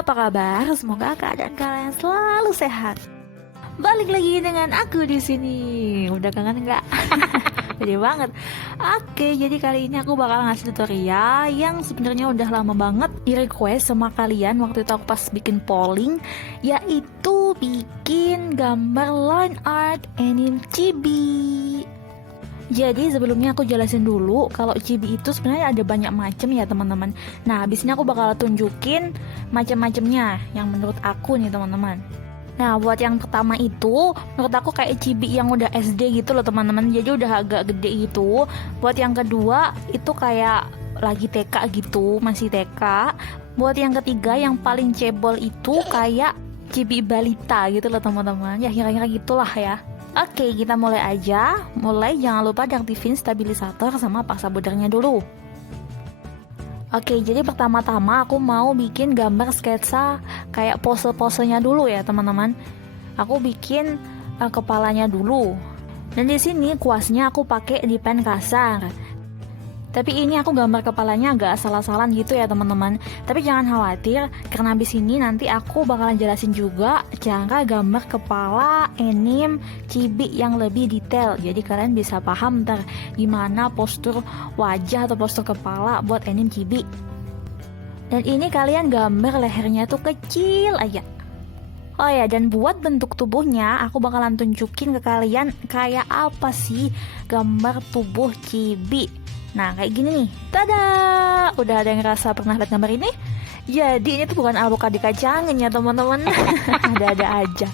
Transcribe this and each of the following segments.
Apa kabar? Semoga keadaan kalian selalu sehat. Balik lagi dengan aku di sini. Udah kangen nggak? Gede banget. Oke, jadi kali ini aku bakal ngasih tutorial yang sebenarnya udah lama banget di request sama kalian waktu itu aku pas bikin polling, yaitu bikin gambar line art anime chibi. Jadi sebelumnya aku jelasin dulu kalau chibi itu sebenarnya ada banyak macam ya teman-teman. Nah, habis ini aku bakal tunjukin macam-macamnya yang menurut aku nih teman-teman. Nah, buat yang pertama itu menurut aku kayak chibi yang udah SD gitu loh teman-teman. Jadi udah agak gede gitu. Buat yang kedua itu kayak lagi TK gitu, masih TK. Buat yang ketiga yang paling cebol itu kayak chibi balita gitu loh teman-teman. Ya kira-kira gitulah ya. Oke, kita mulai aja. Jangan lupa diaktifin stabilisator sama paksa bordernya dulu. Oke, jadi pertama-tama aku mau bikin gambar sketsa kayak pose-posenya dulu ya teman-teman. Aku bikin kepalanya dulu. Dan di sini kuasnya aku pakai di pen kasar. Tapi ini aku gambar kepalanya agak salah-salan gitu ya teman-teman. Tapi jangan khawatir, karena abis ini nanti aku bakalan jelasin juga cara gambar kepala anime chibi yang lebih detail. Jadi kalian bisa paham ntar gimana postur wajah atau postur kepala buat anime chibi. Dan ini kalian gambar lehernya tuh kecil aja. Oh ya, dan buat bentuk tubuhnya aku bakalan tunjukin ke kalian kayak apa sih gambar tubuh chibi. Nah, kayak gini nih. Tada! Udah ada yang ngerasa pernah lihat gambar ini? Jadi ini tuh bukan alpukat dikacangin ya teman-teman. Ada-ada aja.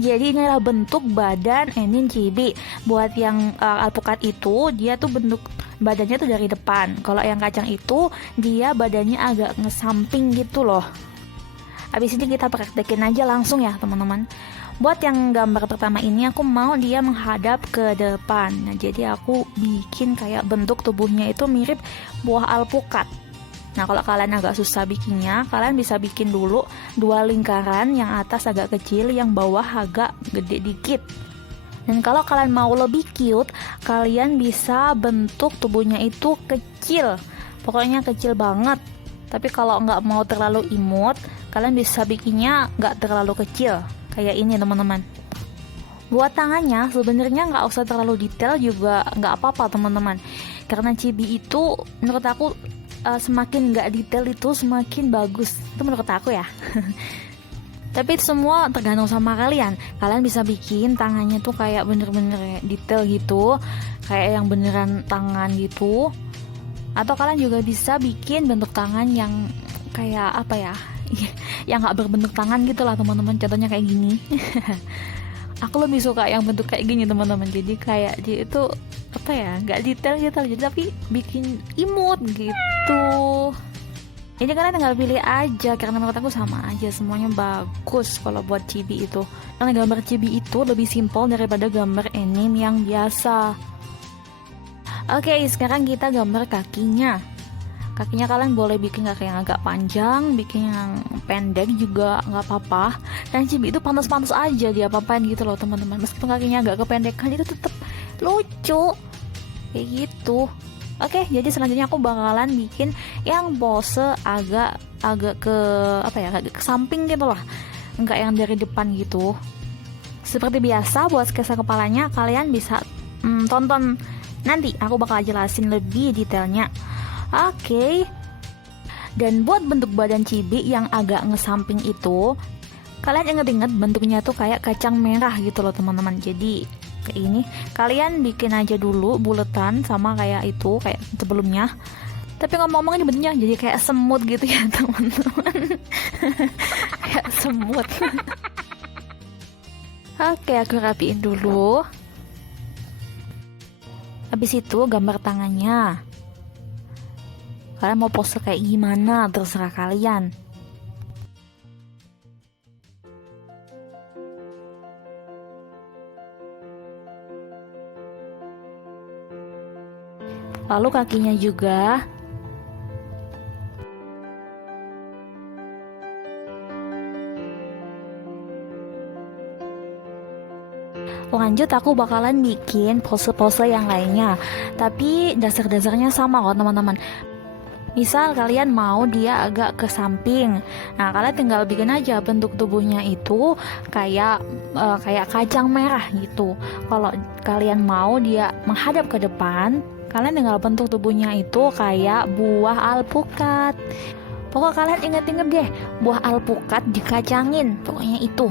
Jadi ini adalah bentuk badan anime chibi. Buat yang alpukat itu dia tuh bentuk badannya tuh dari depan. Kalau yang kacang itu dia badannya agak ngesamping gitu loh. Habis ini kita praktekin aja langsung ya teman-teman. Buat yang gambar pertama ini aku mau dia menghadap ke depan. Nah, jadi aku bikin kayak bentuk tubuhnya itu mirip buah alpukat. Nah, kalau kalian agak susah bikinnya, kalian bisa bikin dulu dua lingkaran, yang atas agak kecil, yang bawah agak gede dikit. Dan kalau kalian mau lebih cute, kalian bisa bentuk tubuhnya itu kecil. Pokoknya kecil banget. Tapi kalau nggak mau terlalu imut, kalian bisa bikinnya nggak terlalu kecil. Kayak ini teman-teman. Buat tangannya sebenarnya nggak usah terlalu detail juga nggak apa-apa teman-teman. Karena chibi itu menurut aku semakin nggak detail itu semakin bagus. Itu menurut aku ya. Tapi itu semua tergantung sama kalian. Kalian bisa bikin tangannya tuh kayak bener-bener detail gitu, kayak yang beneran tangan gitu. Atau kalian juga bisa bikin bentuk tangan yang kayak apa ya? Yang nggak berbentuk tangan gitu lah teman-teman, contohnya kayak gini. Aku lebih suka yang bentuk kayak gini teman-teman, jadi kayak dia itu apa ya, nggak detail gitu jadi tapi bikin imut gitu. Ini kalian tinggal pilih aja, karena menurut aku sama aja semuanya bagus kalau buat chibi itu, karena gambar chibi itu lebih simpel daripada gambar anime yang biasa. Oke, sekarang kita gambar kakinya. Kakinya kalian boleh bikin kaki yang agak panjang, bikin yang pendek juga nggak apa-apa. Dan chibi itu pantas-pantas aja dia apa-apain gitu loh teman-teman. Meskipun kakinya agak kependekan itu tetap lucu kayak gitu. Oke, jadi selanjutnya aku bakalan bikin yang pose agak ke apa ya, agak ke samping gitu lah, nggak yang dari depan gitu. Seperti biasa buat sketsa kepalanya kalian bisa tonton nanti, aku bakal jelasin lebih detailnya. Oke. Dan buat bentuk badan chibi yang agak ngesamping itu, kalian inget-inget bentuknya tuh kayak kacang merah gitu loh teman-teman. Jadi kayak ini, kalian bikin aja dulu buletan sama kayak itu, kayak sebelumnya. Tapi ngomong-ngomong ini bentuknya jadi kayak semut gitu ya teman-teman. Kayak semut. Oke, aku rapiin dulu. Habis itu gambar tangannya. Kalian mau pose kayak gimana terserah kalian. Lalu kakinya juga. Lanjut aku bakalan bikin pose-pose yang lainnya. Tapi dasar-dasarnya sama kok teman-teman. Misal kalian mau dia agak ke samping, nah kalian tinggal bikin aja bentuk tubuhnya itu kayak kacang merah gitu. Kalau kalian mau dia menghadap ke depan, kalian tinggal bentuk tubuhnya itu kayak buah alpukat. Pokoknya kalian inget-inget deh, buah alpukat dikacangin, pokoknya itu.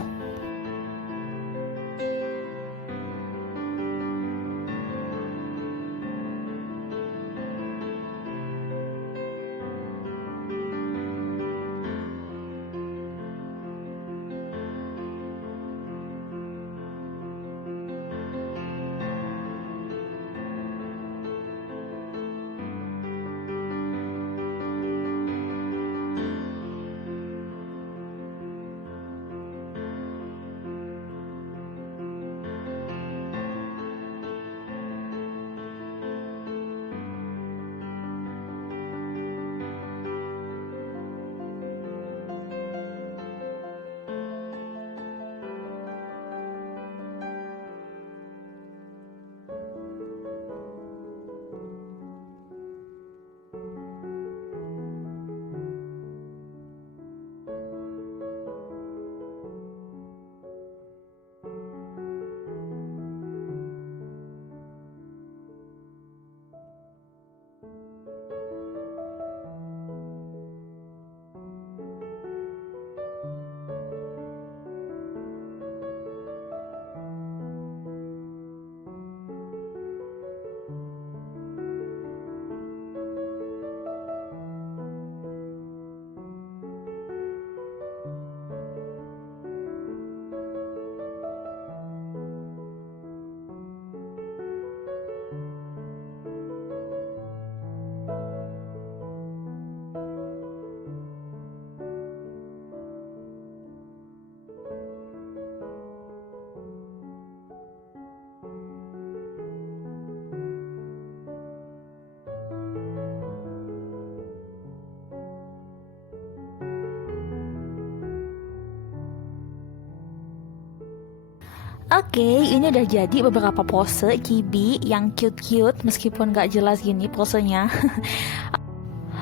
Oke, ini udah jadi beberapa pose Chibi yang cute-cute meskipun gak jelas gini posenya.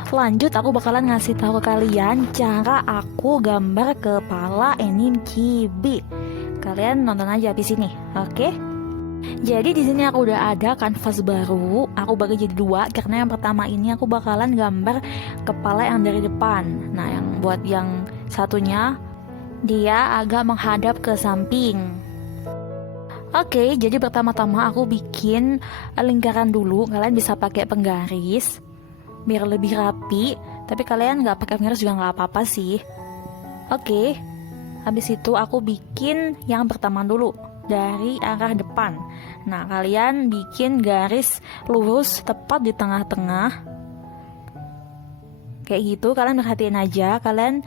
Lanjut, aku bakalan ngasih tahu ke kalian cara aku gambar kepala anime Chibi. Kalian nonton aja habis ini, oke? Jadi di sini aku udah ada kanvas baru. Aku bagi jadi dua karena yang pertama ini aku bakalan gambar kepala yang dari depan. Nah, yang buat yang satunya dia agak menghadap ke samping. Oke, jadi pertama-tama aku bikin lingkaran dulu. Kalian bisa pakai penggaris biar lebih rapi, tapi kalian nggak pakai penggaris juga nggak apa-apa sih. Oke, habis itu aku bikin yang pertama dulu dari arah depan. Nah, kalian bikin garis lurus tepat di tengah-tengah. Kayak gitu, kalian perhatiin aja. Kalian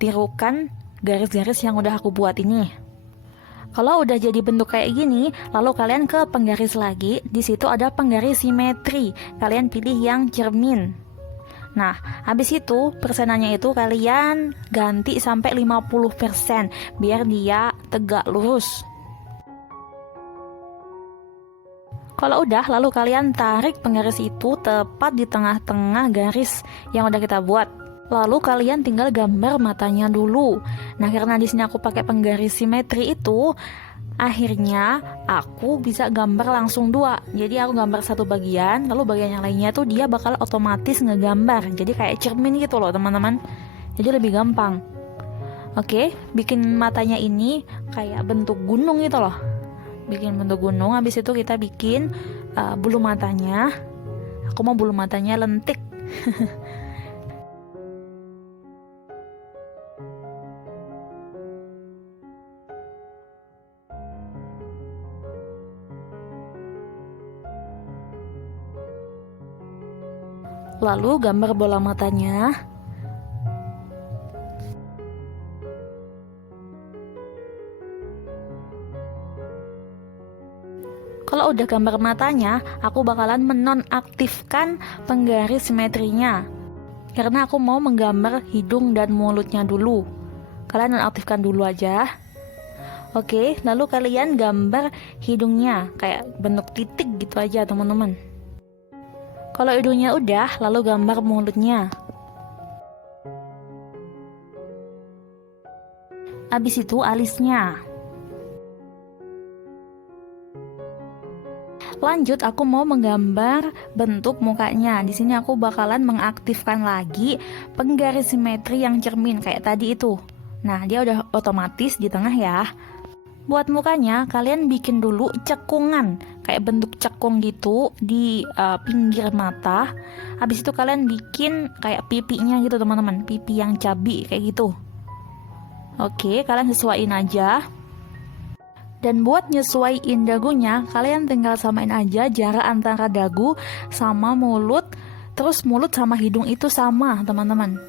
tirukan garis-garis yang udah aku buat ini. Kalau udah jadi bentuk kayak gini, lalu kalian ke penggaris lagi. Di situ ada penggaris simetri. Kalian pilih yang cermin. Nah, habis itu persenannya itu kalian ganti sampai 50% biar dia tegak lurus. Kalau udah, lalu kalian tarik penggaris itu tepat di tengah-tengah garis yang udah kita buat. Lalu kalian tinggal gambar matanya dulu. Nah, karena di sini aku pakai penggaris simetri itu, akhirnya aku bisa gambar langsung dua. Jadi aku gambar satu bagian, lalu bagian yang lainnya tuh dia bakal otomatis ngegambar. Jadi kayak cermin gitu loh, teman-teman. Jadi lebih gampang. Oke, bikin matanya ini kayak bentuk gunung gitu loh. Bikin bentuk gunung, habis itu kita bikin bulu matanya. Aku mau bulu matanya lentik. Lalu gambar bola matanya. Kalau udah gambar matanya, aku bakalan menonaktifkan penggaris simetrinya. Karena aku mau menggambar hidung dan mulutnya dulu. Kalian nonaktifkan dulu aja. Oke, lalu kalian gambar hidungnya kayak bentuk titik gitu aja, teman-teman. Kalau hidungnya udah, lalu gambar mulutnya. Habis itu alisnya. Lanjut, aku mau menggambar bentuk mukanya. Di sini aku bakalan mengaktifkan lagi penggaris simetri yang cermin kayak tadi itu. Nah, dia udah otomatis di tengah ya. Buat mukanya, kalian bikin dulu cekungan, kayak bentuk cekung gitu di pinggir mata. Habis itu kalian bikin kayak pipinya gitu teman-teman, pipi yang cabi kayak gitu. Oke, kalian sesuaiin aja. Dan buat nyesuaiin dagunya, kalian tinggal samain aja jarak antara dagu sama mulut. Terus mulut sama hidung itu sama, teman-teman.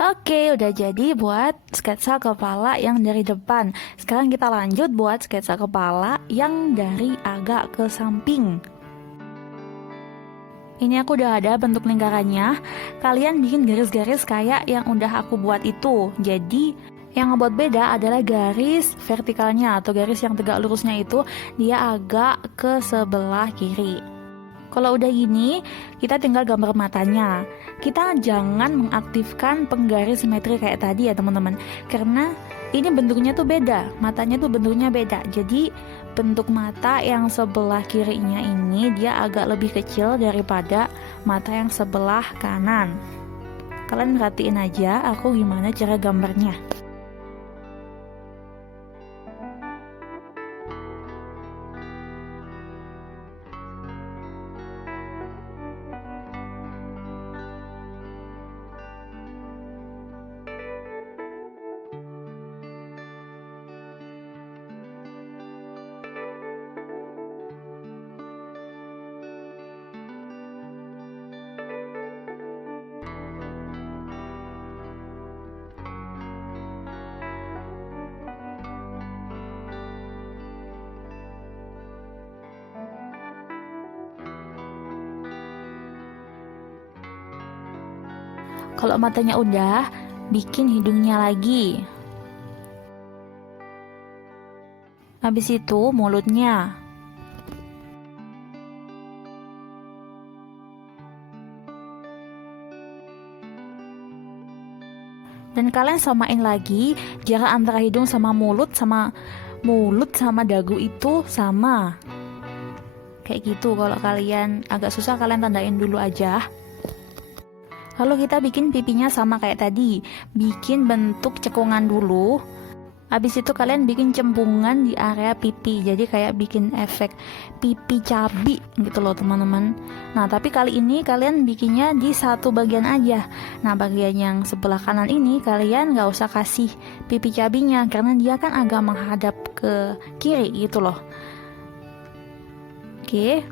Oke, udah jadi buat sketsa kepala yang dari depan. Sekarang kita lanjut buat sketsa kepala yang dari agak ke samping. Ini aku udah ada bentuk lingkarannya. Kalian bikin garis-garis kayak yang udah aku buat itu. Jadi yang ngebuat beda adalah garis vertikalnya atau garis yang tegak lurusnya itu dia agak ke sebelah kiri. Kalau udah gini, kita tinggal gambar matanya. Kita jangan mengaktifkan penggaris simetri kayak tadi ya teman-teman. Karena ini bentuknya tuh beda, matanya tuh bentuknya beda. Jadi bentuk mata yang sebelah kirinya ini dia agak lebih kecil daripada mata yang sebelah kanan. Kalian perhatiin aja aku gimana cara gambarnya. Kalau matanya udah, bikin hidungnya lagi. Habis itu mulutnya. Dan kalian samain lagi jarak antara hidung sama mulut sama dagu itu sama. Kayak gitu. Kalau kalian agak susah, kalian tandain dulu aja. Lalu kita bikin pipinya sama kayak tadi. Bikin bentuk cekungan dulu. Habis itu kalian bikin cembungan di area pipi. Jadi kayak bikin efek pipi cabi gitu loh teman-teman. Nah tapi kali ini kalian bikinnya di satu bagian aja. Nah bagian yang sebelah kanan ini kalian gak usah kasih pipi cabinya. Karena dia kan agak menghadap ke kiri gitu loh. Oke.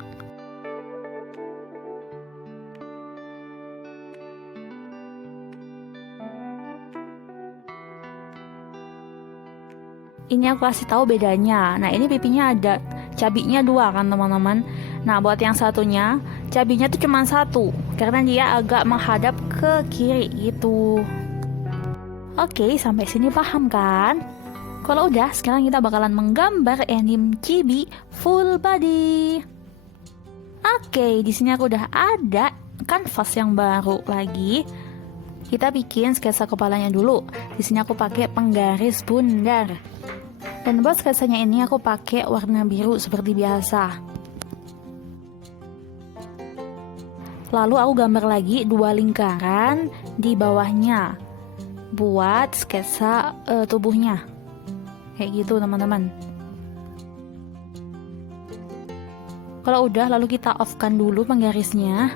Ini aku kasih tahu bedanya. Nah ini pipinya ada cabinya 2 kan teman-teman. Nah buat yang satunya cabinya tuh cuma 1 karena dia agak menghadap ke kiri gitu. Oke, sampai sini paham kan? Kalau udah, sekarang kita bakalan menggambar anime chibi full body. Oke, di sini aku udah ada kanvas yang baru lagi. Kita bikin sketsa kepalanya dulu. Di sini aku pakai penggaris bundar. Dan buat sketsanya ini aku pakai warna biru seperti biasa. Lalu aku gambar lagi 2 lingkaran di bawahnya buat sketsa tubuhnya. Kayak gitu teman-teman. Kalau udah, lalu kita off-kan dulu penggarisnya.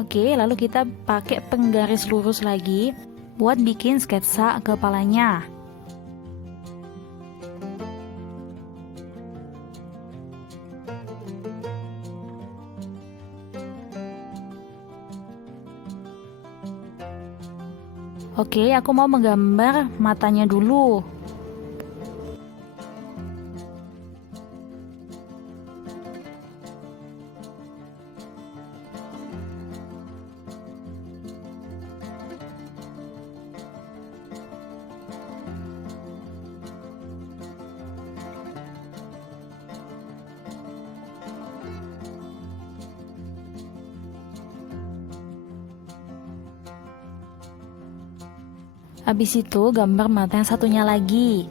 Oke, lalu kita pakai penggaris lurus lagi buat bikin sketsa kepalanya. Oke, aku mau menggambar matanya dulu. Habis itu gambar mata yang satunya lagi.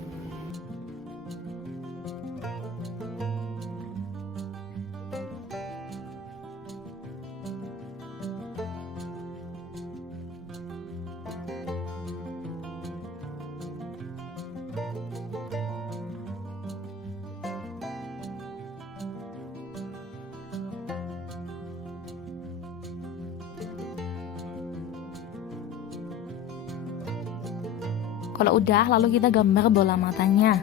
Kalau udah, lalu kita gambar bola matanya.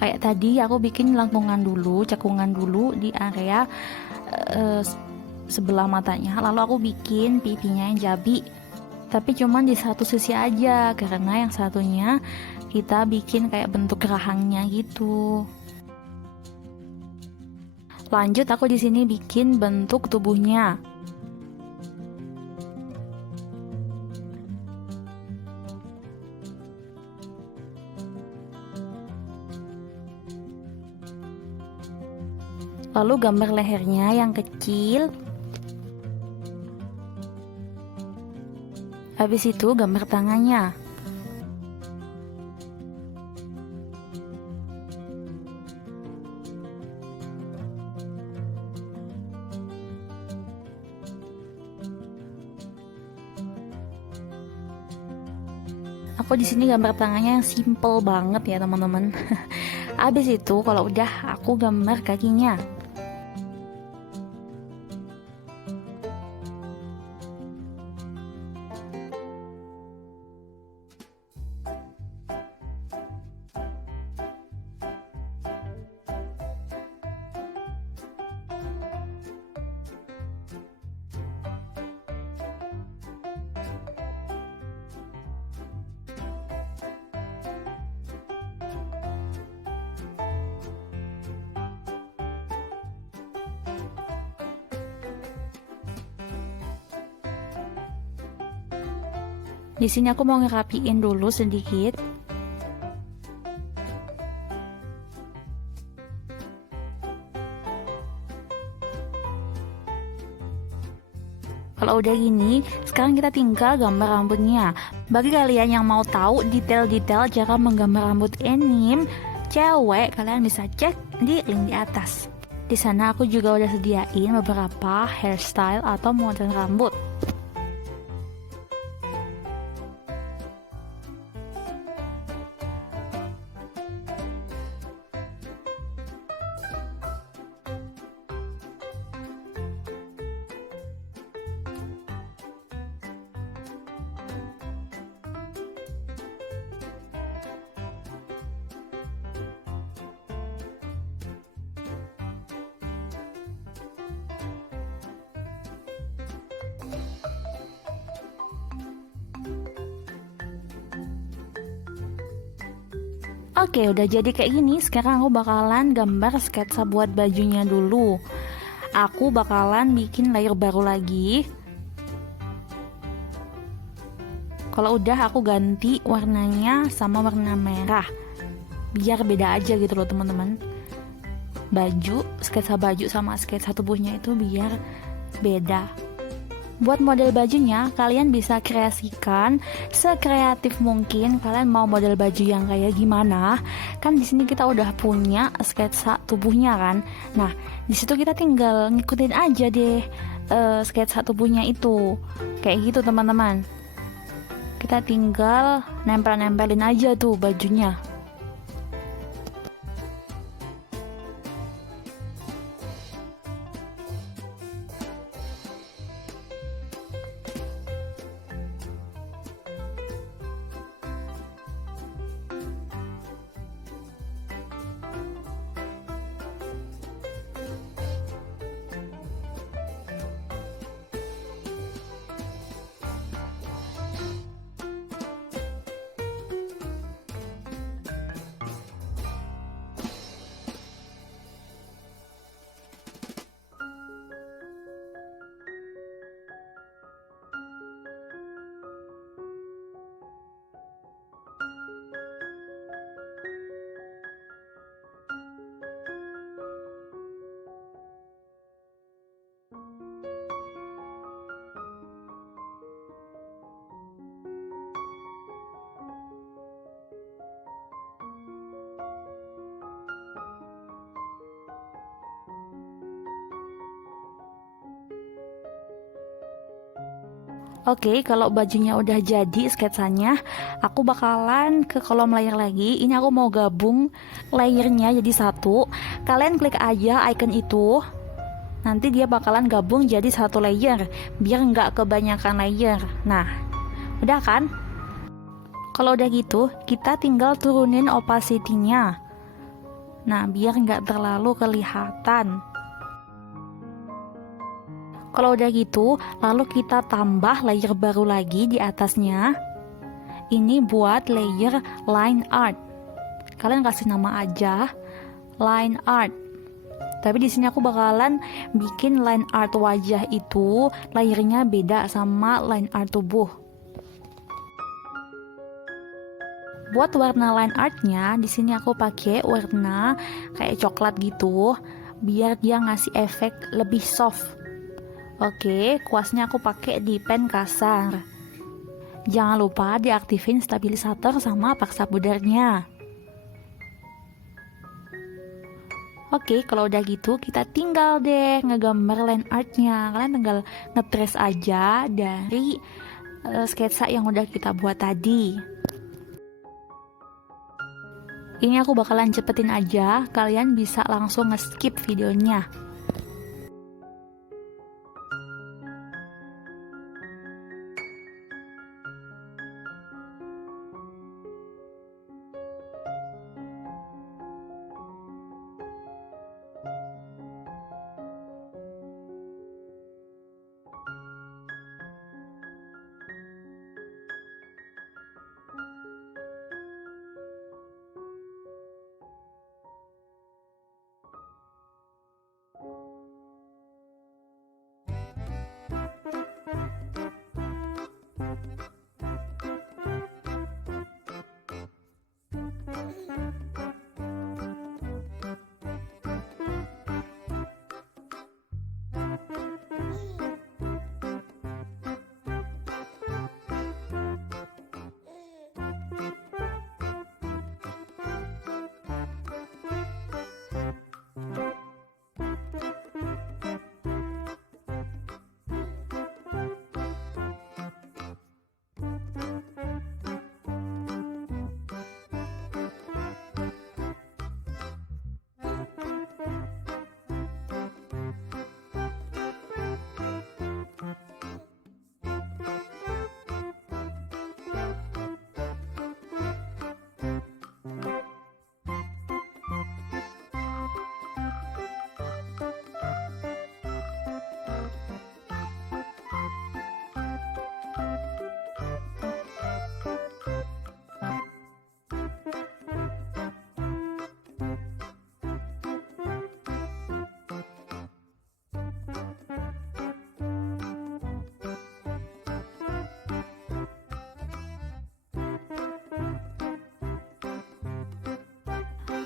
Kayak tadi aku bikin lengkungan dulu, cekungan dulu di area sebelah matanya. Lalu aku bikin pipinya yang jabi. Tapi cuman di satu sisi aja, karena yang satunya kita bikin kayak bentuk rahangnya gitu. Lanjut aku di sini bikin bentuk tubuhnya. Lalu gambar lehernya yang kecil. Habis itu gambar tangannya. Aku di sini gambar tangannya yang simple banget ya teman-teman. Habis itu kalau udah aku gambar kakinya. Di sini aku mau ngerapiin dulu sedikit. Kalau udah gini, sekarang kita tinggal gambar rambutnya. Bagi kalian yang mau tahu detail-detail cara menggambar rambut anime cewek, kalian bisa cek di link di atas. Di sana aku juga udah sediain beberapa hairstyle atau model rambut. Oke, udah jadi kayak gini. Sekarang aku bakalan gambar sketsa buat bajunya dulu. Aku bakalan bikin layer baru lagi. Kalau udah aku ganti warnanya sama warna merah, biar beda aja gitu loh teman-teman. Baju, sketsa baju sama sketsa tubuhnya itu biar beda. Buat model bajunya, kalian bisa kreasikan sekreatif mungkin. Kalian mau model baju yang kayak gimana? Kan di sini kita udah punya sketsa tubuhnya kan. Nah, di situ kita tinggal ngikutin aja deh sketsa tubuhnya itu. Kayak gitu teman-teman. Kita tinggal nempel-nempelin aja tuh bajunya. Oke, kalau bajunya udah jadi sketsanya, aku bakalan ke kolom layer lagi. Ini aku mau gabung layernya jadi satu. Kalian klik aja icon itu. Nanti dia bakalan gabung jadi satu layer, biar nggak kebanyakan layer. Nah, udah kan? Kalau udah gitu, kita tinggal turunin opacity-nya. Nah, biar nggak terlalu kelihatan. Kalau udah gitu, lalu kita tambah layer baru lagi di atasnya. Ini buat layer line art. Kalian kasih nama aja line art. Tapi di sini aku bakalan bikin line art wajah itu layernya beda sama line art tubuh. Buat warna line artnya, di sini aku pakai warna kayak coklat gitu, biar dia ngasih efek lebih soft. Oke, kuasnya aku pakai di pen kasar. Jangan lupa diaktifin stabilisator sama paksa pudarnya. Oke, kalau udah gitu kita tinggal deh ngegambar line artnya. Kalian tinggal ngetrace aja dari sketsa yang udah kita buat tadi. Ini aku bakalan cepetin aja, kalian bisa langsung nge-skip videonya.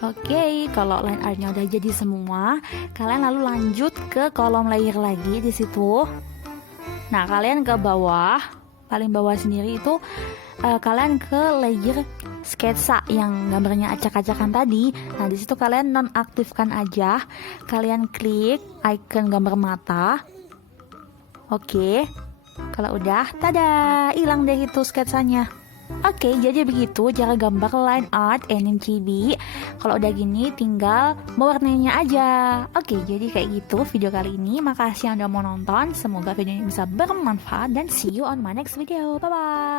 Oke, kalau line artnya udah jadi semua, kalian lalu lanjut ke kolom layer lagi di situ. Nah, kalian ke bawah, paling bawah sendiri itu kalian ke layer sketsa yang gambarnya acak-acakan tadi. Nah, di situ kalian nonaktifkan aja. Kalian klik icon gambar mata. Oke. Kalau udah, tada, hilang deh itu sketsanya. Oke, jadi begitu cara gambar line art anime chibi. Kalau udah gini tinggal mewarnainya aja. Oke, jadi kayak gitu video kali ini. Makasih yang udah mau nonton. Semoga videonya bisa bermanfaat dan see you on my next video. Bye bye.